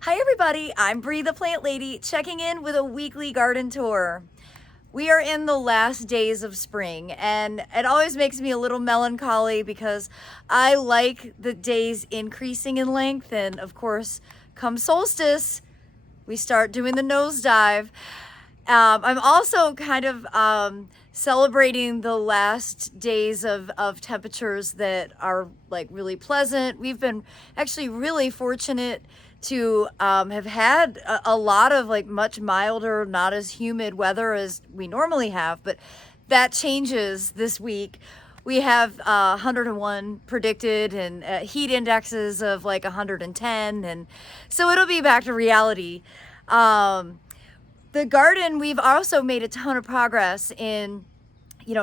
Hi everybody, I'm Bree the Plant Lady, checking in with a weekly garden tour. We are in the last days of spring, and it always makes me a little melancholy because I like the days increasing in length, and of course, come solstice, we start doing the nosedive. I'm also kind of celebrating the last days of temperatures that are like really pleasant. We've been actually really fortunate to have had a lot of like much milder, not as humid weather as we normally have, but that changes this week. We have 101 predicted and heat indexes of like 110, and so it'll be back to reality. The garden, we've also made a ton of progress in,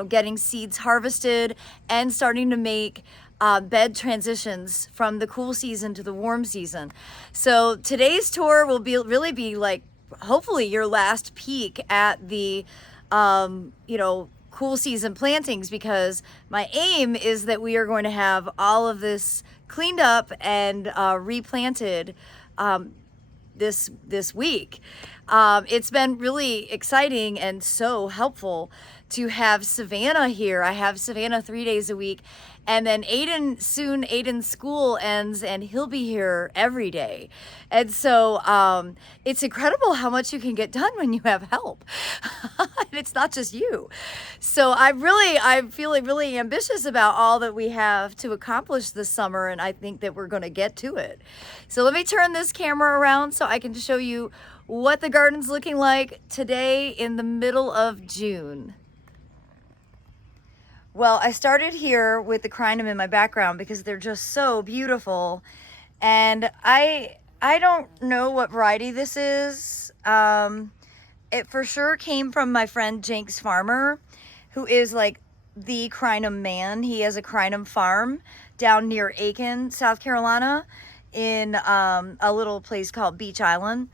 getting seeds harvested and starting to make bed transitions from the cool season to the warm season. So today's tour will really be like, hopefully your last peek at the, cool season plantings, because my aim is that we are going to have all of this cleaned up and replanted this week. It's been really exciting and so helpful to have Savannah here. I have Savannah 3 days a week, and then Aiden's school ends and he'll be here every day. And so it's incredible how much you can get done when you have help. And it's not just you. So I'm feeling really ambitious about all that we have to accomplish this summer, and I think that we're going to get to it. So let me turn this camera around so I can show you what the garden's looking like today in the middle of June. Well, I started here with the Crinum in my background because they're just so beautiful. And I don't know what variety this is. It for sure came from my friend Jenks Farmer, who is like the Crinum man. He has a Crinum farm down near Aiken, South Carolina, in a little place called Beach Island.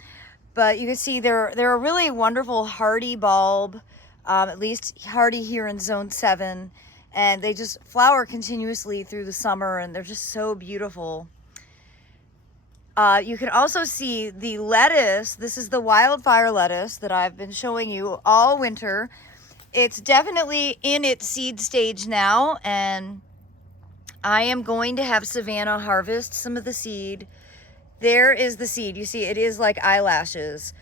But you can see they're a really wonderful hardy bulb, at least hardy here in zone 7. And they just flower continuously through the summer, and they're just so beautiful. You can also see the lettuce. This is the wildfire lettuce that I've been showing you all winter. It's definitely in its seed stage now, and I am going to have Savannah harvest some of the seed. There is the seed. You see, it is like eyelashes.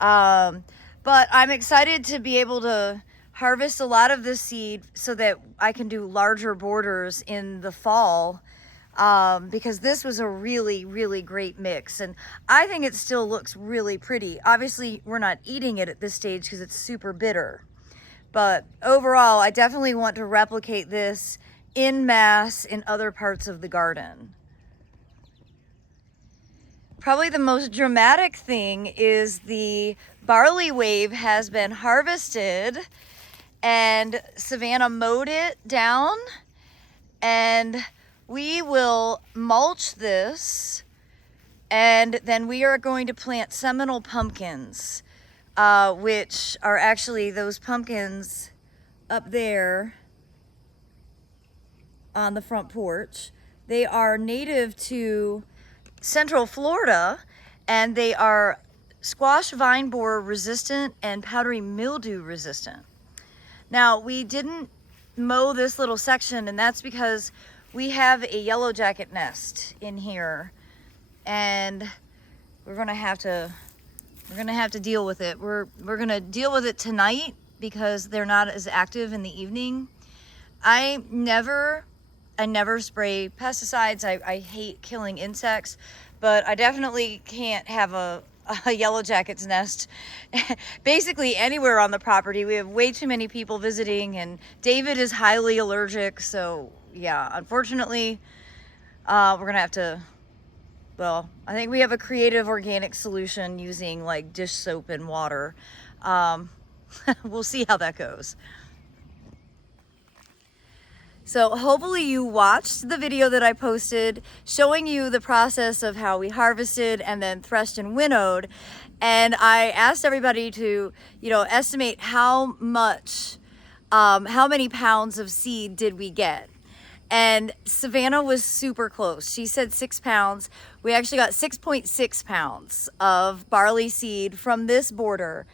But I'm excited to be able to harvest a lot of this seed so that I can do larger borders in the fall, because this was a really, really great mix. And I think it still looks really pretty. Obviously, we're not eating it at this stage because it's super bitter. But overall, I definitely want to replicate this en masse in other parts of the garden. Probably the most dramatic thing is the barley wave has been harvested, and Savannah mowed it down, and we will mulch this, and then we are going to plant Seminal pumpkins, which are actually those pumpkins up there on the front porch. They are native to Central Florida, and they are squash vine borer resistant and powdery mildew resistant. Now, we didn't mow this little section, and that's because we have a yellow jacket nest in here, and we're gonna have to deal with it. We're gonna deal with it tonight because they're not as active in the evening. I never spray pesticides. I hate killing insects, but I definitely can't have a yellow jacket's nest basically anywhere on the property. We have way too many people visiting, and David is highly allergic. So yeah, unfortunately, we're gonna have to, well, I think we have a creative organic solution using like dish soap and water. We'll see how that goes. So hopefully you watched the video that I posted showing you the process of how we harvested and then threshed and winnowed. And I asked everybody to, estimate how many pounds of seed did we get. And Savannah was super close. She said 6 pounds. We actually got 6.6 pounds of barley seed from this border.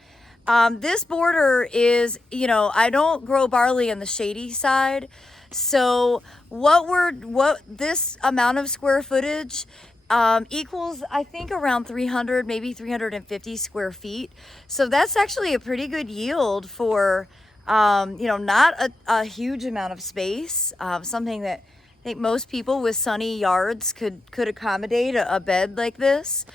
This border is, you know, I don't grow barley on the shady side. So what this amount of square footage equals, I think, around 300, maybe 350 square feet. So that's actually a pretty good yield for, you know, not a huge amount of space. Something that I think most people with sunny yards could accommodate a bed like this.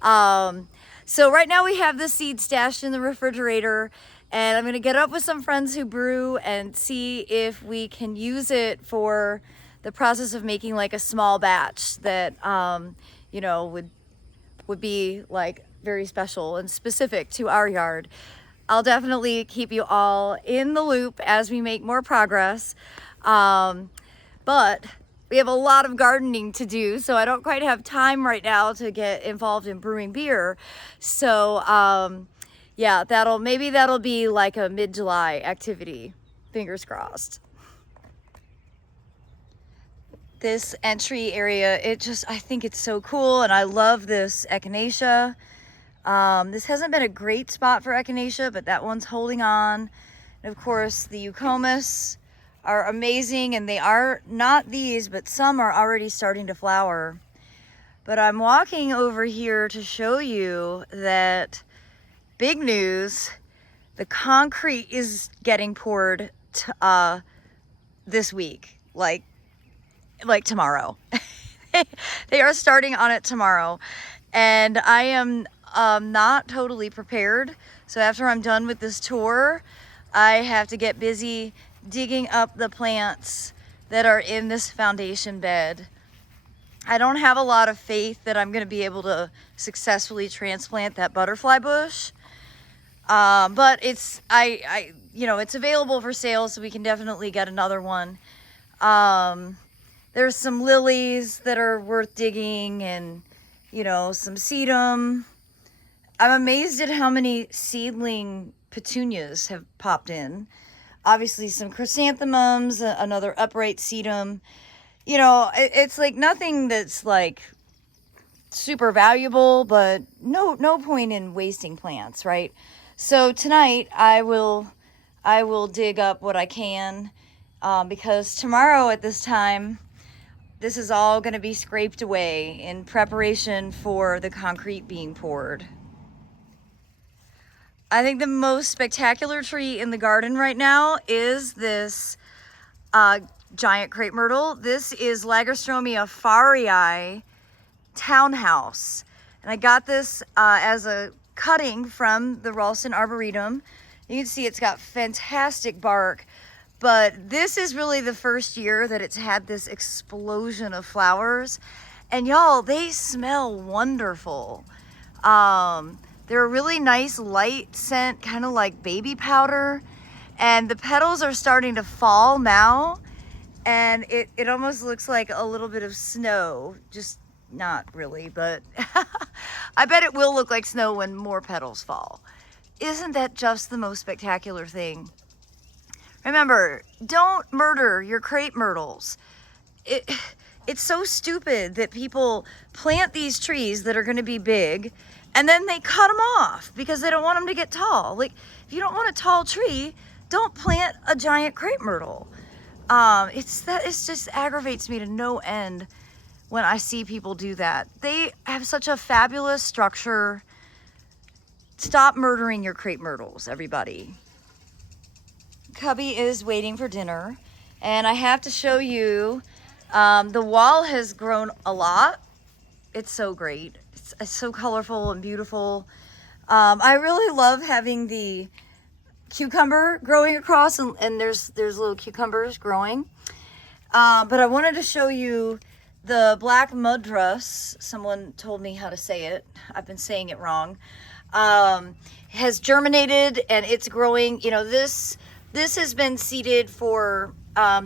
So right now we have the seed stashed in the refrigerator, and I'm gonna get up with some friends who brew and see if we can use it for the process of making like a small batch that, you know, would be like very special and specific to our yard. I'll definitely keep you all in the loop as we make more progress. But we have a lot of gardening to do, so I don't quite have time right now to get involved in brewing beer. So yeah, maybe that'll be like a mid-July activity. Fingers crossed. This entry area, I think it's so cool, and I love this echinacea. This hasn't been a great spot for echinacea, but that one's holding on. And of course, the eucomis are amazing, and they are not these, but some are already starting to flower. But I'm walking over here to show you that big news, the concrete is getting poured this week, like tomorrow. They are starting on it tomorrow, and I am not totally prepared. So after I'm done with this tour, I have to get busy digging up the plants that are in this foundation bed. I don't have a lot of faith that I'm going to be able to successfully transplant that butterfly bush, but it's you know, it's available for sale, so we can definitely get another one. There's some lilies that are worth digging, and, you know, some sedum. I'm amazed at how many seedling petunias have popped in. Obviously some chrysanthemums, another upright sedum. You know, it's like nothing that's like super valuable, but no point in wasting plants, right? So tonight I will dig up what I can, because tomorrow at this time, this is all going to be scraped away in preparation for the concrete being poured. I think the most spectacular tree in the garden right now is this giant crepe myrtle. This is Lagerstromia farii townhouse. And I got this as a cutting from the Ralston Arboretum. You can see it's got fantastic bark. But this is really the first year that it's had this explosion of flowers. And y'all, they smell wonderful. They're a really nice light scent, kind of like baby powder. And the petals are starting to fall now. And it almost looks like a little bit of snow. Just not really, but I bet it will look like snow when more petals fall. Isn't that just the most spectacular thing? Remember, don't murder your crepe myrtles. It's so stupid that people plant these trees that are going to be big, and then they cut them off because they don't want them to get tall. Like, if you don't want a tall tree, don't plant a giant crepe myrtle. It just aggravates me to no end when I see people do that. They have such a fabulous structure. Stop murdering your crepe myrtles, everybody. Cubby is waiting for dinner, and I have to show you, the wall has grown a lot. It's so great. It's so colorful and beautiful. I really love having the cucumber growing across, and there's little cucumbers growing. But I wanted to show you the black mudruss. Someone told me how to say it. I've been saying it wrong. Has germinated, and it's growing. You know, this has been seeded for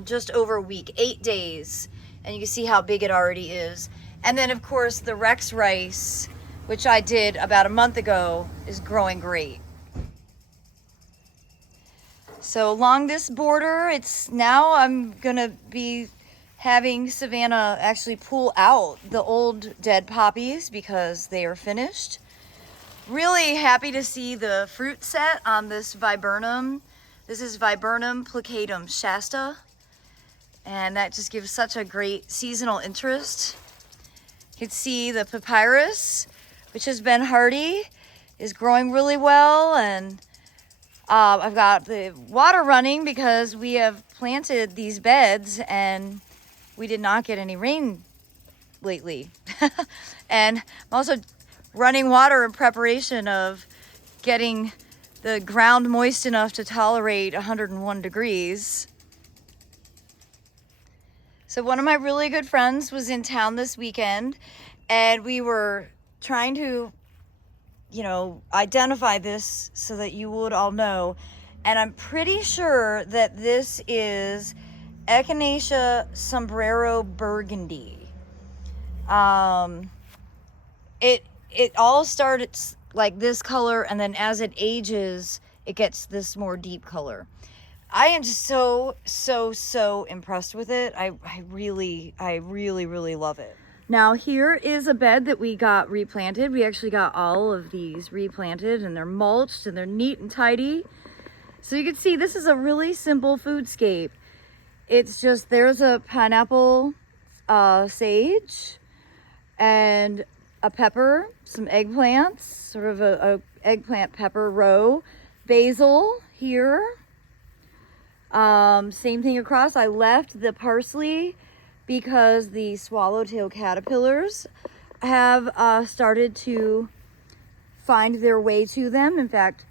just over a week, 8 days, and you can see how big it already is. And then of course the Rex rice, which I did about a month ago, is growing great. So along this border, I'm gonna be having Savannah actually pull out the old dead poppies because they are finished. Really happy to see the fruit set on this Viburnum. This is Viburnum plicatum Shasta, and that just gives such a great seasonal interest. You can see the papyrus, which has been hardy, is growing really well, and I've got the water running because we have planted these beds and we did not get any rain lately. And I'm also running water in preparation of getting the ground moist enough to tolerate 101 degrees. So one of my really good friends was in town this weekend, and we were trying to, identify this so that you would all know. And I'm pretty sure that this is Echinacea sombrero burgundy. It all starts like this color, and then as it ages, it gets this more deep color. I am just so impressed with it. I really love it. Now here is a bed that we got replanted. We actually got all of these replanted, and they're mulched and they're neat and tidy. So you can see this is a really simple foodscape. It's just, there's a pineapple sage and a pepper, some eggplants, sort of a eggplant pepper row, basil here. Same thing across. I left the parsley because the swallowtail caterpillars have started to find their way to them. In fact,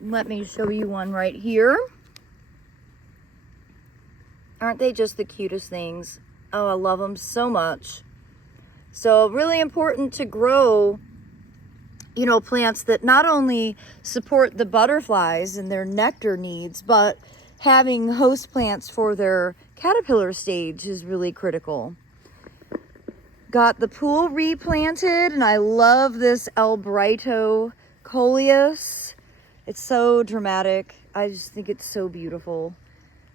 let me show you one right here. Aren't they just the cutest things? Oh, I love them so much. So really important to grow, plants that not only support the butterflies and their nectar needs, but having host plants for their caterpillar stage is really critical. Got the pool replanted, and I love this Albrito coleus. It's so dramatic. I just think it's so beautiful.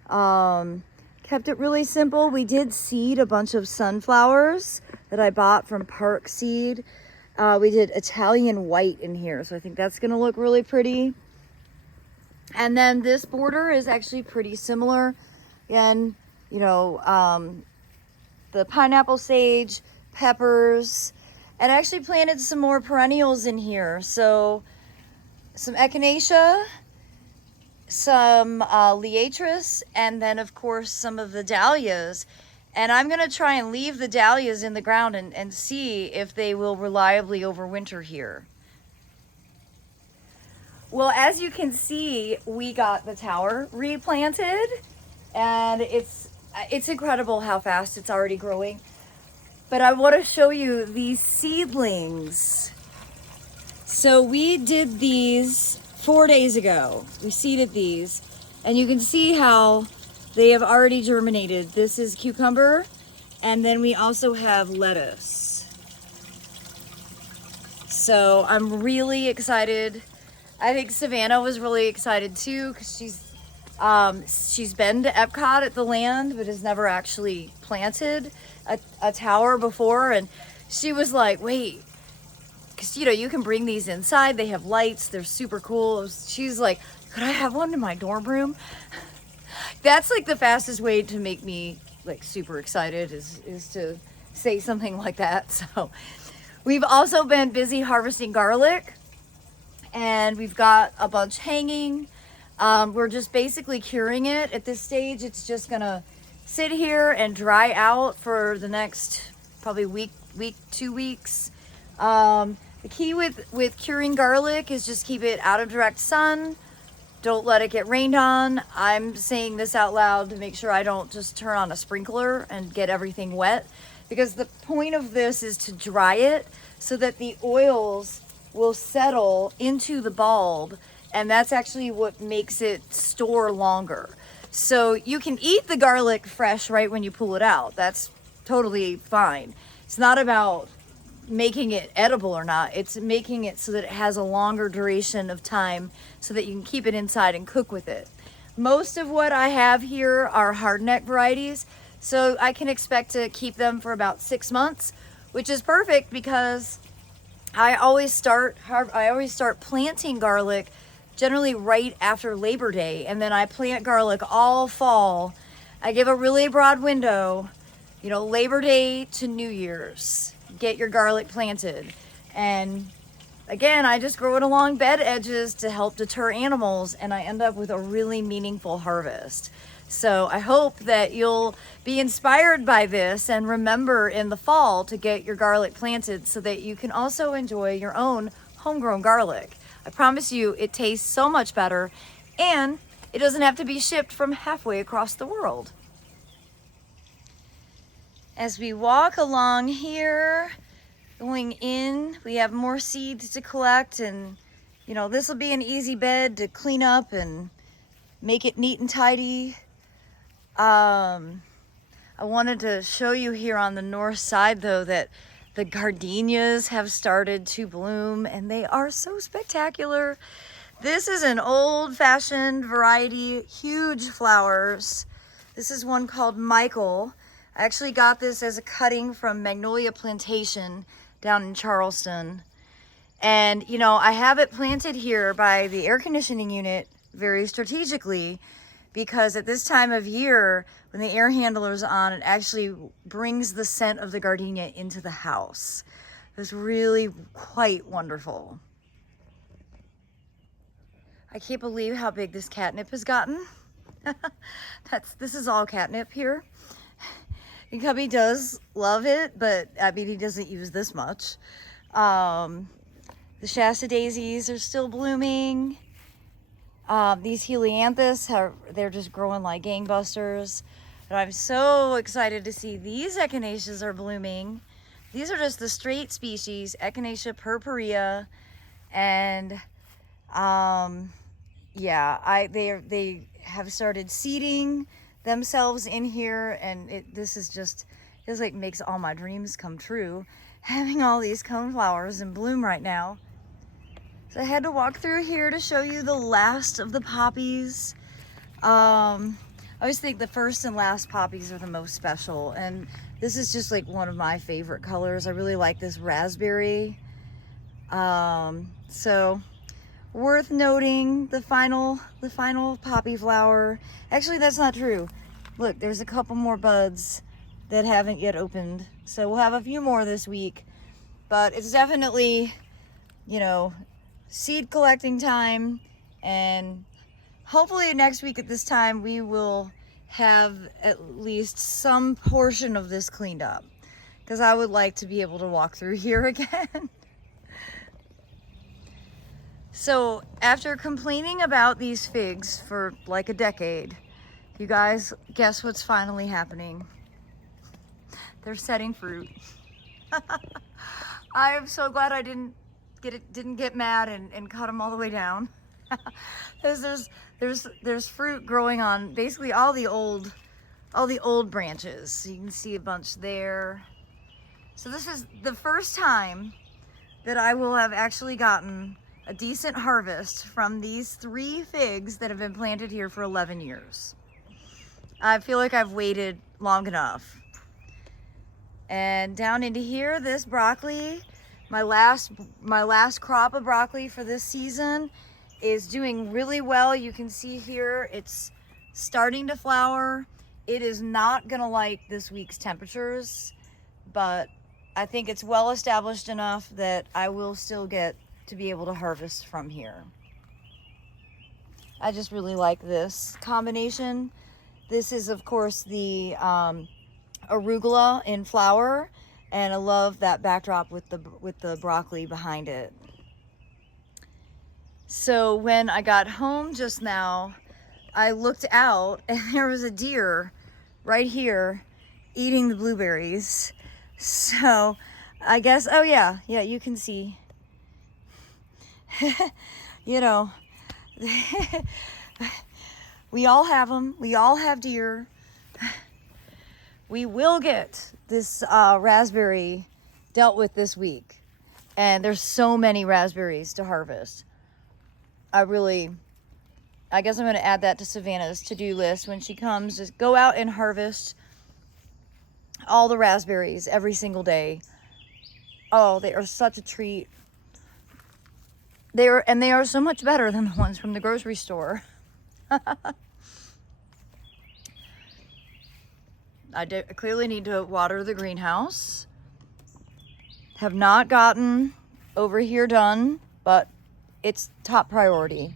Kept it really simple. We did seed a bunch of sunflowers that I bought from Park Seed. We did Italian white in here, so I think that's gonna look really pretty. And then this border is actually pretty similar. Again, the pineapple sage, peppers, and I actually planted some more perennials in here. So some echinacea, some liatris, and then of course some of the dahlias. And I'm gonna try and leave the dahlias in the ground and see if they will reliably overwinter here. Well, as you can see, we got the tower replanted, and it's incredible how fast it's already growing. But I want to show you these seedlings. So we did these 4 days ago. We seeded these, and you can see how they have already germinated. This is cucumber, and then we also have lettuce. So I'm really excited. I think Savannah was really excited too, because she's been to Epcot at the land, but has never actually planted a tower before. And she was like, wait, because you can bring these inside. They have lights. They're super cool. She's like, could I have one in my dorm room? That's like the fastest way to make me like super excited is to say something like that. So we've also been busy harvesting garlic, and we've got a bunch hanging. We're just basically curing it at this stage. It's just gonna sit here and dry out for the next probably week, 2 weeks. The key with curing garlic is just keep it out of direct sun. Don't let it get rained on. I'm saying this out loud to make sure I don't just turn on a sprinkler and get everything wet, because the point of this is to dry it so that the oils will settle into the bulb, and that's actually what makes it store longer. So you can eat the garlic fresh right when you pull it out. That's totally fine. It's not about making it edible or not. It's making it so that it has a longer duration of time so that you can keep it inside and cook with it. Most of what I have here are hardneck varieties. So I can expect to keep them for about 6 months, which is perfect because I always start planting garlic generally right after Labor Day, and then I plant garlic all fall. I give a really broad window, you know, Labor Day to New Year's. Get your garlic planted. And again, I just grow it along bed edges to help deter animals, and I end up with a really meaningful harvest. So I hope that you'll be inspired by this and remember in the fall to get your garlic planted so that you can also enjoy your own homegrown garlic. I promise you it tastes so much better, and it doesn't have to be shipped from halfway across the world. As we walk along here, going in, we have more seeds to collect, and you know, this will be an easy bed to clean up and make it neat and tidy. I wanted to show you here on the north side though that the gardenias have started to bloom, and they are so spectacular. This is an old-fashioned variety, huge flowers. This is one called Michael. I actually got this as a cutting from Magnolia Plantation down in Charleston. And you know, I have it planted here by the air conditioning unit very strategically, because at this time of year, when the air handler's on, it actually brings the scent of the gardenia into the house. It's really quite wonderful. I can't believe how big this catnip has gotten. This is all catnip here. And Cubby does love it, but I mean, he doesn't use this much. The Shasta daisies are still blooming. These helianthus, they're just growing like gangbusters. But I'm so excited to see these echinaceas are blooming. These are just the straight species, Echinacea purpurea. And yeah, they have started seeding themselves in here, and this is just like makes all my dreams come true, having all these coneflowers in bloom right now. So I had to walk through here to show you the last of the poppies. I always think the first and last poppies are the most special, and this is just like one of my favorite colors. I really like this raspberry. So worth noting, the final poppy flower. Actually, that's not true. Look, there's a couple more buds that haven't yet opened. So we'll have a few more this week, but it's definitely, you know, seed collecting time, and hopefully next week at this time we will have at least some portion of this cleaned up, because I would like to be able to walk through here again. So after complaining about these figs for like a decade, you guys, guess what's finally happening? They're setting fruit. I am so glad I didn't get mad and cut them all the way down. there's fruit growing on basically all the old branches. You can see a bunch there. So this is the first time that I will have actually gotten a decent harvest from these 3 figs that have been planted here for 11 years. I feel like I've waited long enough. And down into here, this broccoli, my last crop of broccoli for this season, is doing really well. You can see here it's starting to flower. It is not gonna like this week's temperatures, but I think it's well established enough that I will still get to be able to harvest from here. I just really like this combination. This is of course the arugula in flower, and I love that backdrop with the broccoli behind it. So when I got home just now, I looked out and there was a deer right here eating the blueberries. So I guess, oh yeah, you can see. You know, we all have them. We all have deer. We will get this raspberry dealt with this week. And there's so many raspberries to harvest. I guess I'm going to add that to Savannah's to-do list when she comes. Just go out and harvest all the raspberries every single day. Oh, they are such a treat. They are so much better than the ones from the grocery store. I clearly need to water the greenhouse. Have not gotten over here done, but it's top priority.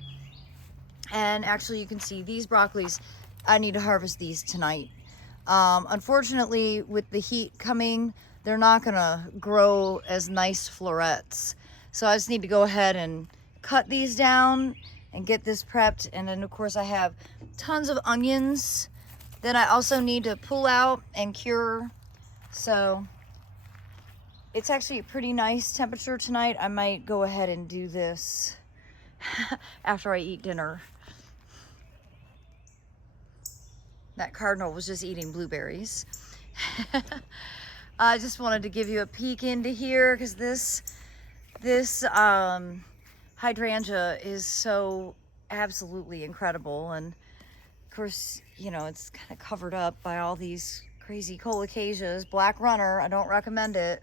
And actually you can see these broccolis, I need to harvest these tonight. Unfortunately, with the heat coming, they're not gonna grow as nice florets. So I just need to go ahead and cut these down and get this prepped. And then of course I have tons of onions that I also need to pull out and cure. So it's actually a pretty nice temperature tonight. I might go ahead and do this after I eat dinner. That cardinal was just eating blueberries. I just wanted to give you a peek into here because this hydrangea is so absolutely incredible. And of course, you know, it's kind of covered up by all these crazy colocasias. Black runner, I don't recommend it.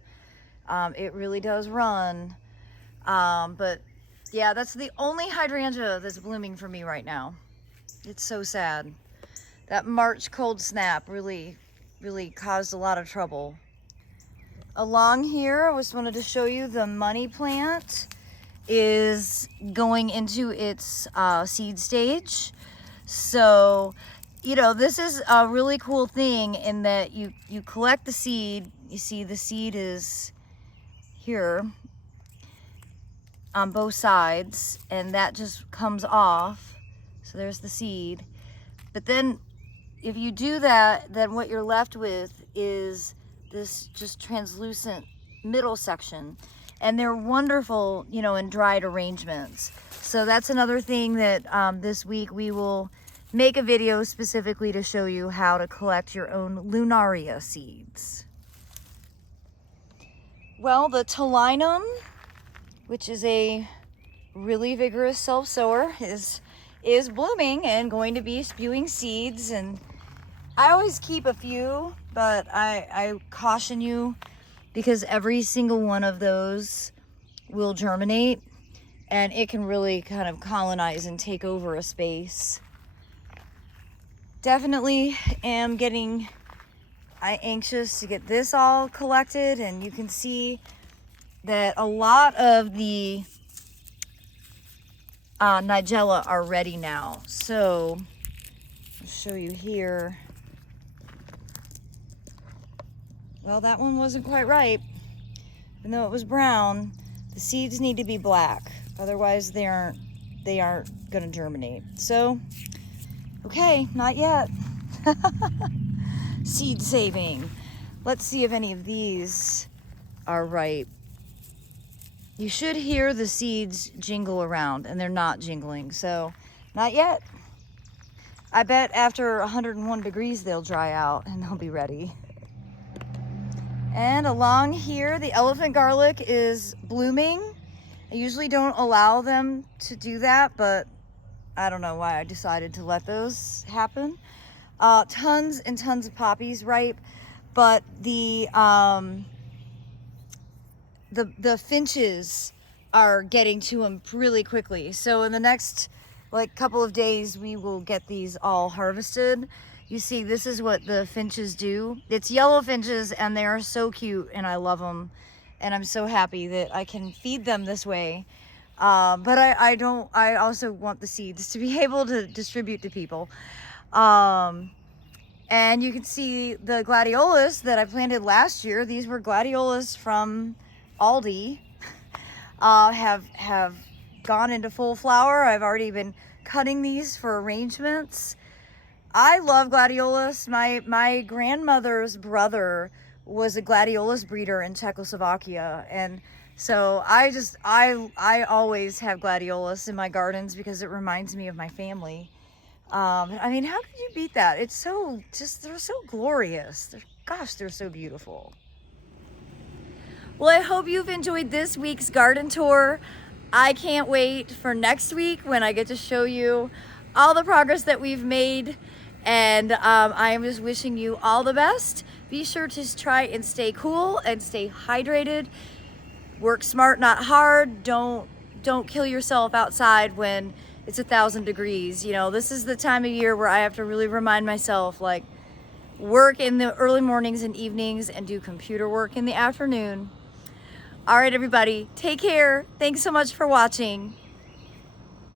It really does run. But yeah, that's the only hydrangea that's blooming for me right now. It's so sad. That March cold snap really caused a lot of trouble. Along here, I just wanted to show you the money plant is going into its seed stage. So, you know, this is a really cool thing in that you collect the seed. You see the seed is here on both sides, and that just comes off. So there's the seed. But then if you do that, then what you're left with is this just translucent middle section. And they're wonderful, you know, in dried arrangements. So that's another thing that this week we will make a video specifically to show you how to collect your own lunaria seeds. Well, the Talinum, which is a really vigorous self-sower, is blooming and going to be spewing seeds. And I always keep a few, but I caution you because every single one of those will germinate and it can really kind of colonize and take over a space. Definitely am getting anxious to get this all collected, and you can see that a lot of the Nigella are ready now. So I'll show you here. Well, that one wasn't quite ripe. Even though it was brown, the seeds need to be black. Otherwise they aren't gonna germinate. So, okay, not yet. Seed saving. Let's see if any of these are ripe. You should hear the seeds jingle around, and they're not jingling, so not yet. I bet after 101 degrees they'll dry out and they'll be ready. And along here, the elephant garlic is blooming. I usually don't allow them to do that, but I don't know why I decided to let those happen. Tons and tons of poppies ripe, but the finches are getting to them really quickly. So in the next couple of days, we will get these all harvested. You see, this is what the finches do. It's yellow finches, and they are so cute, and I love them. And I'm so happy that I can feed them this way. But I also want the seeds to be able to distribute to people. And you can see the gladiolas that I planted last year. These were gladiolas from Aldi. Have gone into full flower. I've already been cutting these for arrangements. I love gladiolus. My grandmother's brother was a gladiolus breeder in Czechoslovakia, and so I always have gladiolus in my gardens because it reminds me of my family. I mean, how could you beat that? It's so they're so glorious. Gosh, they're so beautiful. Well, I hope you've enjoyed this week's garden tour. I can't wait for next week when I get to show you all the progress that we've made. And I am just wishing you all the best. Be sure to try and stay cool and stay hydrated. Work smart, not hard. Don't kill yourself outside when it's 1,000 degrees. You know, this is the time of year where I have to really remind myself, like, work in the early mornings and evenings and do computer work in the afternoon. All right, everybody, take care. Thanks so much for watching.